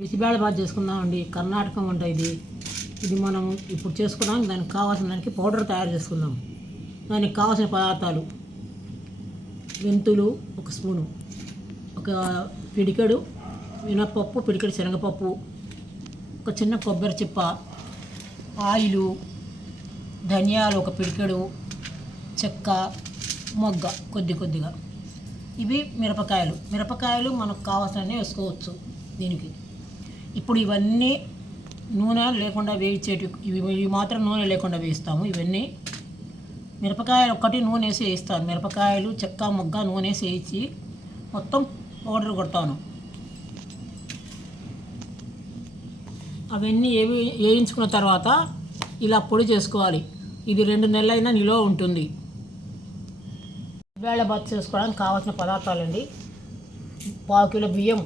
బిసిబేళ bath చేసుకుందామండి. కర్ణాటక వంట ఇది. ఇది మనం ఇప్పుడు చేసుకున్నాం దానికి కావాల్సిన దానికి పౌడర్ తయారు చేసుకుందాం. దానికి కావాల్సిన పదార్థాలు. మెంతులు ఒక స్పూను. ఒక పిడికెడు మినప్పప్పు పిడికెడు శనగపప్పు ఒక చిన్న కొబ్బరి చిప్ప ఆయిలు ధనియాలు ఒక పిడికెడు చెక్క మొగ్గ కొద్ది కొద్దిగా. ఇవి మిరపకాయలు. మిరపకాయలు మనకు కావాల్సిన వేసుకోవచ్చు దీనికి. ఇప్పుడు ఇవన్నీ నూనె లేకుండా వేయించేటి ఇవి ఇవి మాత్రం నూనె లేకుండా వేయిస్తాము. ఇవన్నీ మిరపకాయలు ఒక్కటి నూనె వేసి వేయిస్తాను. మిరపకాయలు చెక్క మొగ్గ నూనె వేసి వేయించి మొత్తం పౌడర్ కొడతాను. అవన్నీ ఏవి వేయించుకున్న తర్వాత ఇలా పొడి చేసుకోవాలి. ఇది రెండు నెలలైనా నిలువ ఉంటుంది. వేళ బాత్ చేసుకోవడానికి కావాల్సిన పదార్థాలండి. పావు కిలో బియ్యం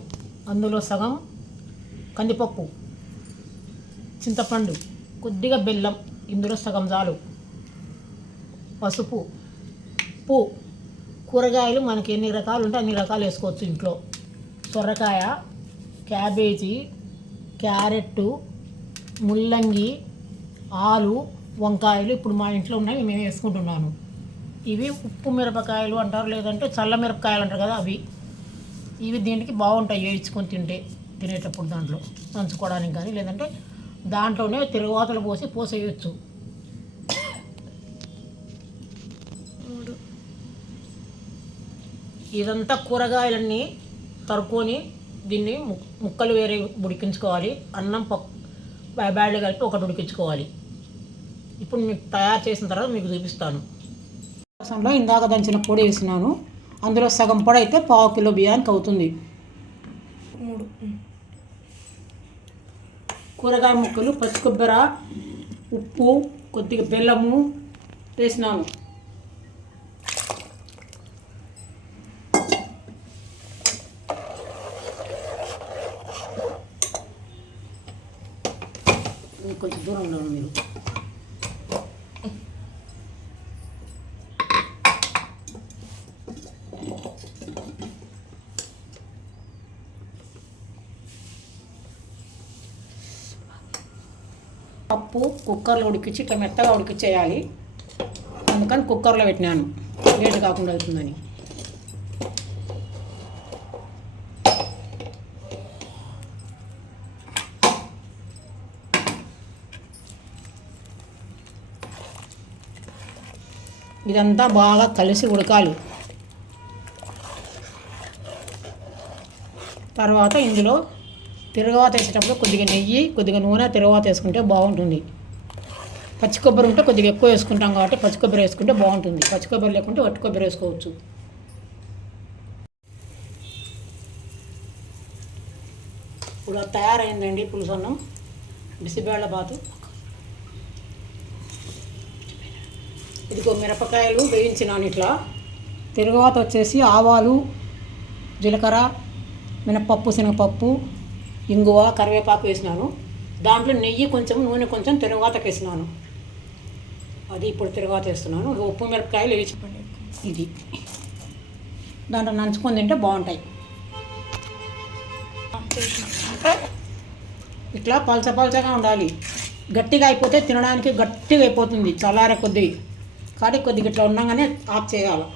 అందులో సగం కందిపప్పు చింతపండు కొద్దిగా బెల్లం ఇందులో సగం చాలు. పసుపు ఉప్పు కూరగాయలు మనకి ఎన్ని రకాలు ఉంటే అన్ని రకాలు వేసుకోవచ్చు ఇంట్లో. సొరకాయ క్యాబేజీ క్యారెట్ ముల్లంగి ఆలు వంకాయలు ఇప్పుడు మా ఇంట్లో ఉన్నాయి మేము వేసుకుంటున్నాను. ఇవి ఉప్పు మిరపకాయలు అంటారు లేదంటే చల్ల మిరపకాయలు అంటారు కదా అవి. ఇవి దీనికి బాగుంటాయి వేయించుకొని తింటే. తినేటప్పుడు దాంట్లో నంచుకోవడానికి కానీ లేదంటే దాంట్లోనే తిరుగువాతలు పోసి పోసేయచ్చు. ఇదంతా కూరగాయలన్నీ తరుక్కొని దీన్ని ముక్- ముక్కలు వేరే ఉడికించుకోవాలి. అన్నం పప్పు బ్యాళ్ళు కలిపి ఒకటి ఉడికించుకోవాలి. ఇప్పుడు మీకు తయారు చేసిన తర్వాత మీకు చూపిస్తాను. రసంలో ఇందాక దంచిన పొడి వేసినాను. అందులో సగం పొడి అయితే పావు కిలో బియ్యానికి అవుతుంది. మూడు. కూరగాయ ముక్కలు పచ్చి కొబ్బరి ఉప్పు కొద్దిగా బెల్లము వేసినాను. కొంచెం దూరం ఉండండి మీరు. పప్పు కుక్కర్లో ఉడికించి ఇట్లా మెత్తగా ఉడికిచ్చేయాలి. అందుకని కుక్కర్లో పెట్టినాను. లేట్ కాకుండా అవుతుందని. ఇదంతా బాగా కలిసి ఉడకాలి. తర్వాత ఇందులో తిరగవాత వేసేటప్పుడు కొద్దిగా నెయ్యి కొద్దిగా నూనె తిరగవాత వేసుకుంటే బాగుంటుంది. పచ్చి కొబ్బరి ఉంటే కొద్దిగా ఎక్కువ వేసుకుంటాం కాబట్టి పచ్చి కొబ్బరి వేసుకుంటే బాగుంటుంది. పచ్చి కొబ్బరి లేకుంటే వట్టి కొబ్బరి వేసుకోవచ్చు. ఇప్పుడు తయారైందండి పులుసన్నం. బిసిబేళ్ళ బాతు. ఇదిగో మిరపకాయలు వేయించినాను ఇట్లా. తిరుగువాత వచ్చేసి ఆవాలు జీలకర్ర మినపప్పు శనగపప్పు ఇంగువ కరివేపాకు వేసినాను. దాంట్లో నెయ్యి కొంచెం నూనె కొంచెం తిరుగువాతకి వేసినాను. అది ఇప్పుడు తిరువాత వేస్తున్నాను. ఉప్పు మిరపకాయలు వేసి ఇది. దాంట్లో నంచుకొని తింటే బాగుంటాయి. ఇట్లా పలచ పలచగా ఉండాలి. గట్టిగా అయిపోతే తినడానికి గట్టిగా అయిపోతుంది చల్లారే కొద్ది. కాబట్టి కొద్దిగా ఇట్లా ఉండగానే ఆఫ్ చేయాలి.